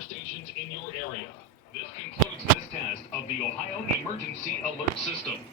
fire stations in your area. This concludes this test of the Ohio Emergency Alert System.